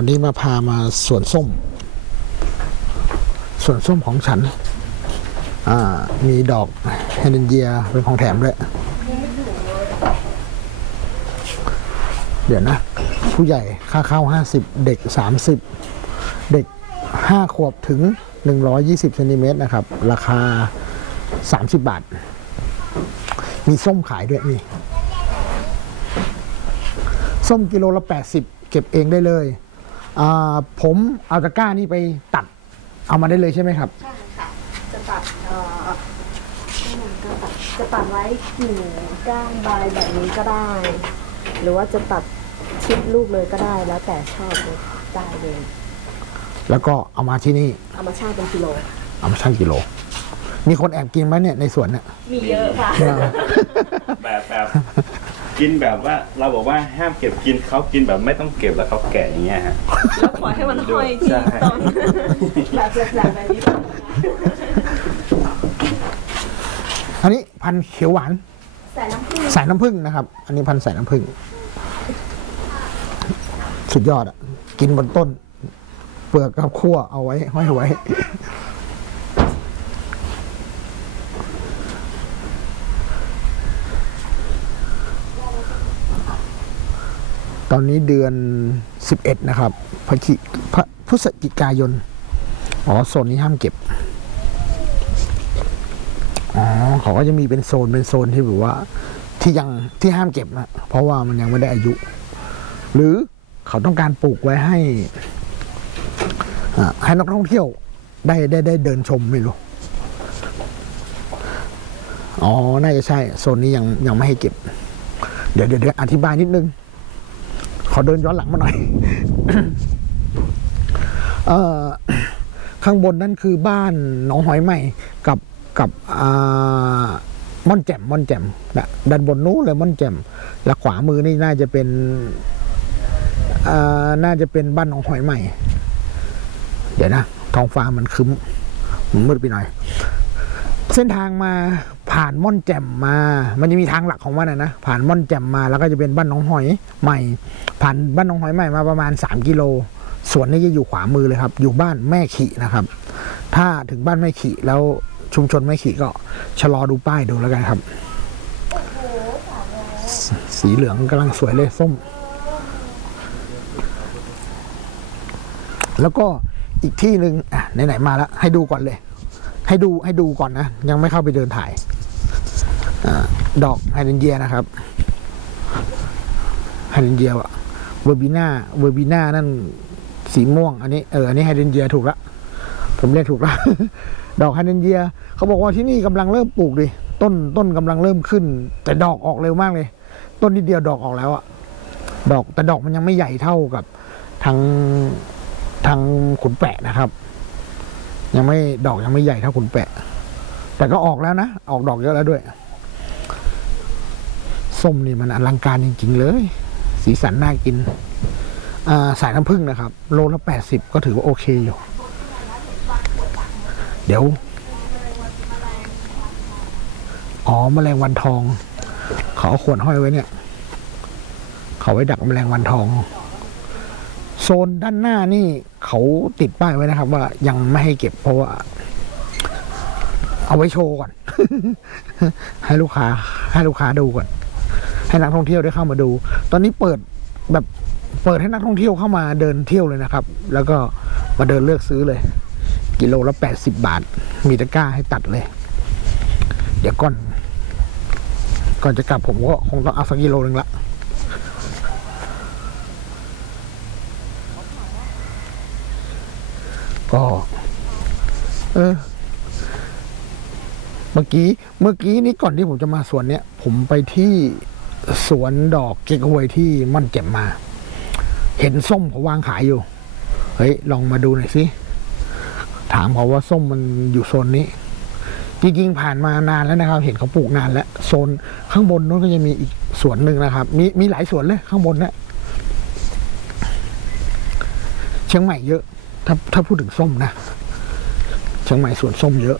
วันนี้มาพามาสวนส้ม สวนส้มของฉัน อ่า มีดอกเฮนเดนเยียเป็นของแถมด้วยเดี๋ยวนะ ผู้ใหญ่ค่าเข้า 50 เด็ก 30 เด็ก 5 ขวบถึง 120เซนติเมตรนะครับ ราคา 30 บาท มีส้มขายด้วยนี่ส้มกิโลละ 80 เก็บเองได้เลย อ่าผมเอาตะกร้านี่ไปตัด เอามาได้เลยใช่ไหมครับ ใช่ค่ะ จะตัดเอ่อจะตัดจะตัดไว้กิ่งก้านใบแบบนี้ก็ได้ หรือว่าจะตัดชิดลูกเลยก็ได้แล้วแต่ชอบเลยได้เลยแล้วก็เอามาที่นี่เอามาช่างเป็นกิโล เอามาชั่งกิโล มีคนแอบกินไหมเนี่ยในสวนเนี่ย มีเยอะค่ะ แบบแบบ กินแบบว่าเราบอกว่าห้ามเก็บกินเขากินแบบไม่ต้องเก็บแล้วเขาแกะอย่างเงี้ยฮะแล้วปล่อยให้มันห้อยที่ใช่ต้นแบบแบบแบบนี้อันนี้พันธุ์เขียวหวานใส่น้ำผึ้งสายน้ำผึ้งนะครับ อันนี้พันธุ์สายน้ำผึ้งสุดยอดอะ กินบนต้น เปลือกกับคั่วเอาไว้ห้อยไว้ ตอนนี้เดือน 11 นะครับพฤศจิพฤพฤศจิกายน อ๋อ โซนนี้ห้ามเก็บ อ๋อเขาก็จะมีเป็นโซนเป็นโซนที่แบบว่า ที่ยังที่ห้ามเก็บนะเพราะว่ามันยังไม่ได้อายุ หรือเขาต้องการปลูกไว้ให้อ่าให้นักท่องเที่ยวได้ได้ได้เดินชมไม่รู้ อ๋อ น่าจะใช่ โซนนี้ยังยังไม่ให้เก็บ เดี๋ยวเดี๋ยวอธิบายนิดนึง อเดินย้อนหลังมาหน่อยเอ่อข้างบนนั่นคือบ้านหนองหอยใหม่กับกับม่อนแจ่มม่อนแจ่มนะด้านบนนู้นเลยม่อนแจ่มและขวามือนี่น่าจะเป็นน่าจะเป็นบ้านหนองหอยใหม่ เดี๋ยวนะท้องฟ้ามันคึ้มมันมืดไปหน่อย เส้นทางมาผ่านม่อนแจ่มมา มันจะมีทางหลักของมันนะนะผ่านม่อนแจ่มมาแล้วก็จะเป็นบ้านหนองหอยใหม่ ผ่านบ้านหนองหอยใหม่มาประมาณ 3 กิโลสวนนี่จะอยู่ขวามือเลยครับ อยู่บ้านแม่ขีนะครับ ถ้าถึงบ้านแม่ขีแล้วชุมชนแม่ขีก็ชะลอดูป้ายดูแล้วกันครับ สีเหลืองกำลังสวยเลยส้ม แล้วก็อีกที่หนึ่งอะไหนๆมาแล้ว ให้ดูก่อนเลย ให้ดูให้ดูก่อนนะ ยังไม่เข้าไปเดินถ่ายอดอกไฮเดรนเยียนะครับไฮเดรนเยียอะ วอร์บิน่าเวอร์บิน่านั่นสีม่วง อันนี้เอออันนี้ไฮเดนเยียถูกละผมเรียกถูกละดอกไฮเดนเยียเขาบอกว่าที่นี่กำลังเริ่มปลูกดิต้นต้นกำลังเริ่มขึ้น แต่ดอกออกเร็วมากเลย ต้นนิดเดียวดอกออกแล้วอะดอกแต่ดอกมันยังไม่ใหญ่เท่ากับทางทางขุนแปะนะครับ ยังไม่ดอกยังไม่ใหญ่เท่าขุนแปะ แต่ก็ออกแล้วนะออกดอกเยอะแล้วด้วยส้มนี่มันอลังการจริงๆเลย สีสันน่ากินาสายน้ำผึ้งนะครับ โลละแปดสิบก็ถือว่าโอเคอยู่ เดี๋ยว อ๋อแมลงวันทอง เขาเอาขวดห้อยไว้เนี่ย เขาไว้ดักแมลงวันทอง โซนด้านหน้านี่เขาติดป้ายไว้นะครับ ว่ายังไม่ให้เก็บเพราะว่า เอาไว้โชว์ก่อน ให้ลูกค้า ให้ลูกค้าดูก่อน ให้นักท่องเที่ยวได้เข้ามาดู ตอนนี้เปิดแบบเปิดให้นักท่องเที่ยวเข้ามาเดินเที่ยวเลยนะครับ แล้วก็มาเดินเลือกซื้อเลย กิโลละแปดสิบบาท มีตะกร้าให้ตัดเลย เดี๋ยวก่อน ก่อนจะกลับผมก็คงต้องเอาสักกิโลหนึ่งละก็ เออ เมื่อกี้ เมื่อกี้นี้ก่อนที่ผมจะมาสวนเนี้ย ผมไปที่ สวนดอกเก๊กฮวยที่ม่อนแจ่มมา เห็นส้มเขาวางขายอยู่ เฮ้ย ลองมาดูหน่อยสิ ถามเขาว่าส้มมันอยู่โซนนี้ จริงๆ ผ่านมานานแล้วนะครับ เห็นเขาปลูกนานแล้ว โซนข้างบนนู้นก็จะมีอีกสวนหนึ่งนะครับ มีมีหลายสวนเลยข้างบนเนี่ยเชียงใหม่เยอะ ถ้าถ้าพูดถึงส้มนะ เชียงใหม่สวนส้มเยอะ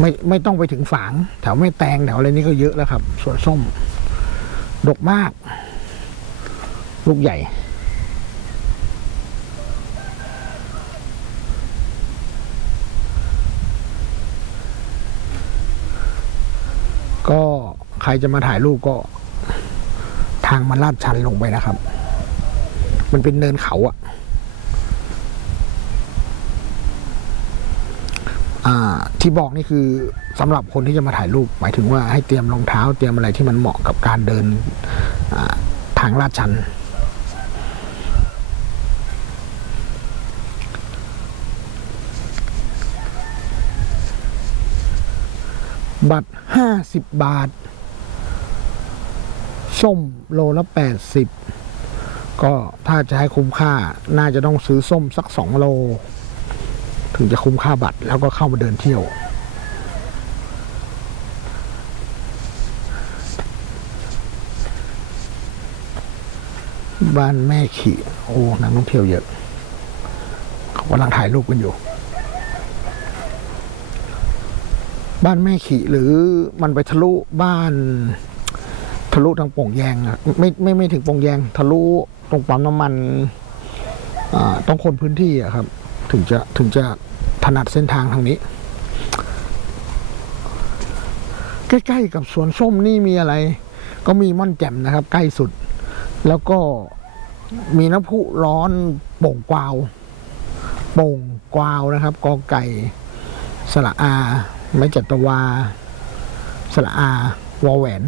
ไม่ไม่ต้องไปถึงฝางแถวแม่แตงแถวอะไรนี้ก็เยอะแล้วครับสวนส้ม ดกมาก ลูกใหญ่ ก็ใครจะมาถ่ายรูปก็ ทางมันลาดชันลงไปนะครับ มันเป็นเนินเขาอะ ที่บอกนี่คือสำหรับคนที่จะมาถ่ายรูป หมายถึงว่าให้เตรียมรองเท้า เตรียมอะไรที่มันเหมาะกับการเดินทางลาดชัน บัตรห้าสิบบาท ส้มโลละแปดสิบก็ถ้าจะให้คุ้มค่าน่าจะต้องซื้อส้มสักสองโล ถึงจะคุ้มค่าบัตรแล้วก็เข้ามาเดินเที่ยว บ้านแม่ขี่โอ้นักท่องเที่ยวเยอะกำลังถ่ายรูปกันอยู่ บ้านแม่ขี่หรือมันไปทะลุบ้าน ทะลุทางป่งแยงอะไม่ไม่ไม่ถึงป่งแยง ทะลุตรงปั๊มน้ำมันต้องคนพื้นที่อะครับ ถึงจะถึงจะถนัดเส้นทางทางนี้ ใกล้ๆกับสวนส้มนี่มีอะไร ก็มีม่อนแจ่มนะครับ ใกล้สุด แล้วก็มีน้ำพุร้อนโป่งกวาวโป่งกวาวนะครับกอไก่สระอา ไม้จัตวา สระอา วอแหวน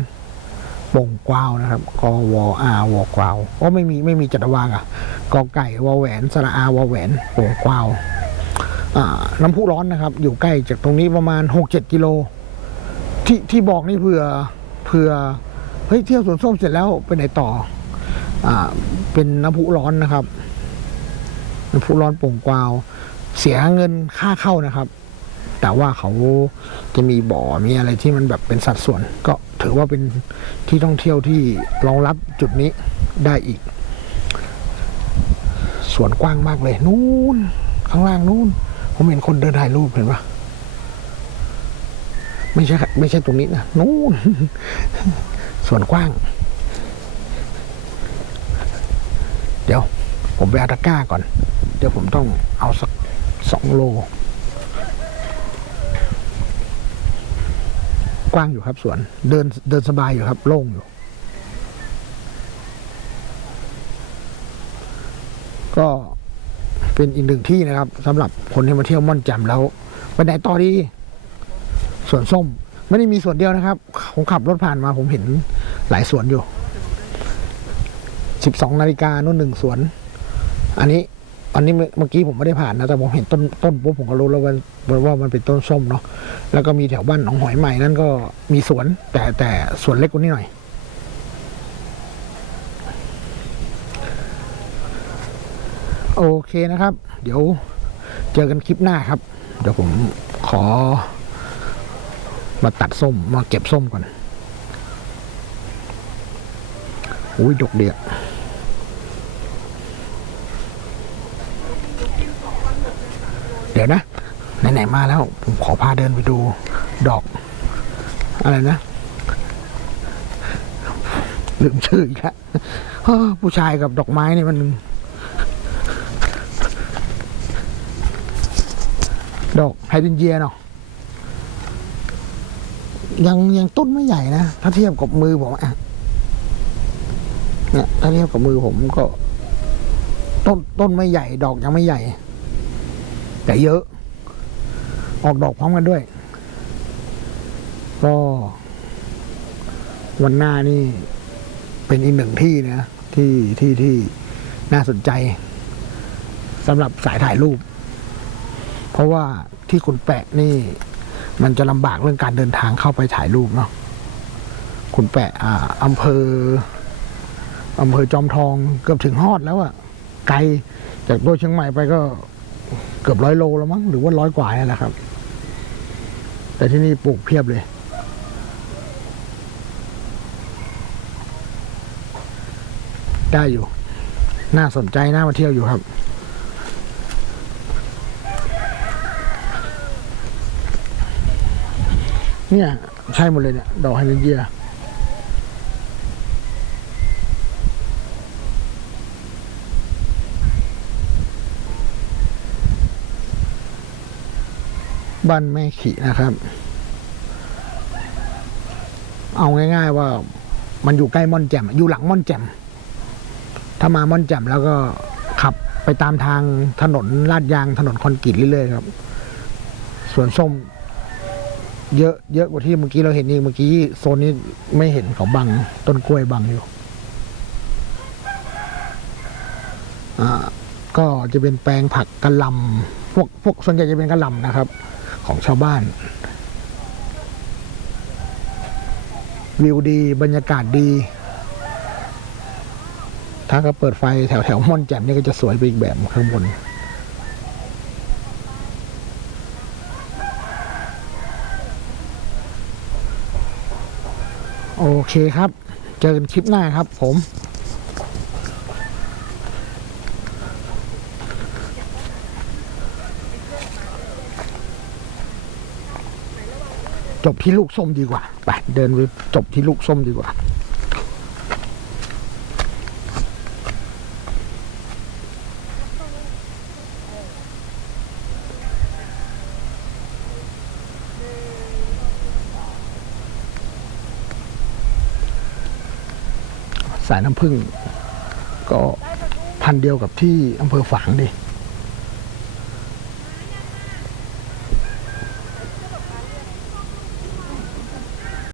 ป่งกวาวนะครับกวอาวอกวาวก็ไม่มีไม่มีจัตวาอะกอไก่วอแหวนสระอาวอแหวนป่งกวาวอ่าน้ำพุร้อนนะครับ อยู่ใกล้จากตรงนี้ประมาณหกเจ็ดกิโล ที่ที่บอกนี่เผื่อเผื่อเฮ้ยเที่ยวสวนส้มเสร็จแล้วไปไหนต่ออ่าเป็นน้ำพุร้อนนะครับน้ำพุร้อนโป่งกวาว เสียเงินค่าเข้านะครับ แต่ว่าเขาจะมีบ่อมีอะไรที่มันแบบเป็นสัดส่วนก็ ถือว่าเป็นที่ท่องเที่ยวที่รองรับจุดนี้ได้อีก สวนกว้างมากเลย นู่นข้างล่างนู่น ผมเห็นคนเดินถ่ายรูปเห็นปะไม่ใช่ไม่ใช่ตรงนี้นะนู่นสวนกว้าง เดี๋ยว ผมไปอาตะกร้าก่อน เดี๋ยวผมต้องเอาสักสองโล กว้างอยู่ครับสวนเดินเดินสบายอยู่ครับโล่งอยู่ ก็เป็นอีกหนึ่งที่นะครับสำหรับคนที่มาเที่ยวม่อนแจ่มแล้วไปไหนต่อดีสวนส้ม ไม่ได้มีสวนเดียวนะครับ ผมขับรถผ่านมาผมเห็นหลายสวนอยู่สิบสองนาฬิกานู่นหนึ่งสวน อันนี้ อันนี้เมื่อกี้ผมไม่ได้ผ่านนะแต่ผมเห็นต้นต้นปุ๊บผมก็รู้แล้วว่าว่ามันเป็นต้นส้มเนาะแล้วก็มีแถวบ้านหนองหอยใหม่นั่นก็มีสวน แต่แต่สวนเล็กกว่านี้หน่อย โอเคนะครับ เดี๋ยวเจอกันคลิปหน้าครับ เดี๋ยวผมขอ มาตัดส้มมาเก็บส้มก่อนอุ้ยดกเดียเดี๋ยวนะไหนๆมาแล้วผมขอพาเดินไปดูดอก อะไรนะ ลืมชื่ออีกแล้วผู้ชายกับดอกไม้นี่มัน ดอกไฮเดรนเยียเนาะยังยังต้นไม่ใหญ่นะ ถ้าเทียบกับมือผมอะเนี่ยถ้าเทียบกับมือผมก็ ต้นต้นไม่ใหญ่ ดอกยังไม่ใหญ่ แต่เยอะ ออกดอกพร้อมกันด้วย ก็ วันหน้านี่ เป็นอีกหนึ่งที่นะที่ที่ที่น่าสนใจสำหรับสายถ่ายรูป เพราะว่าที่คุณแปะนี่ มันจะลำบากเรื่องการเดินทางเข้าไปถ่ายรูปเนาะคุณแปะอ่าอำเภออำเภอจอมทองเกือบถึงฮอดแล้วอะไกลจากตัวเชียงใหม่ไปก็ เกือบร้อยโลแล้วมั้งหรือว่าร้อยกว่านี่แหละครับ แต่ที่นี่ปลูกเพียบเลย ได้อยู่ น่าสนใจน่ามาเที่ยวอยู่ครับเนี่ยใช่หมดเลยเนี่ยดอกไฮเดรนเยีย บ้านแม่ขีนะครับ เอาง่าย ๆ ว่ามันอยู่ใกล้ม่อนแจ่มอยู่หลังม่อนแจ่มถ้ามาม่อนแจ่มแล้วก็ขับไปตามทางถนนลาดยางถนนคอนกรีตเรื่อยๆครับสวนส้ม เยอะเยอะกว่าที่เมื่อกี้เราเห็นอีกเมื่อกี้โซนนี้ไม่เห็นเขาบังต้นกล้วยบังอยู่อ่าก็จะเป็นแปลงผักกะหล่ำพวกพวกส่วนใหญ่จะเป็นกะหล่ำนะครับ ของชาวบ้าน วิวดีบรรยากาศดี ถ้าก็เปิดไฟแถวแถวม่อนแจ่มนี่ก็จะสวยไปอีกแบบข้างบนโอเคครับ เจอกันคลิปหน้าครับผม จบที่ลูกส้มดีกว่า ไปเดินไปจบที่ลูกส้มดีกว่า สายน้ำผึ้งก็พันเดียวกับที่อำเภอฝางดิ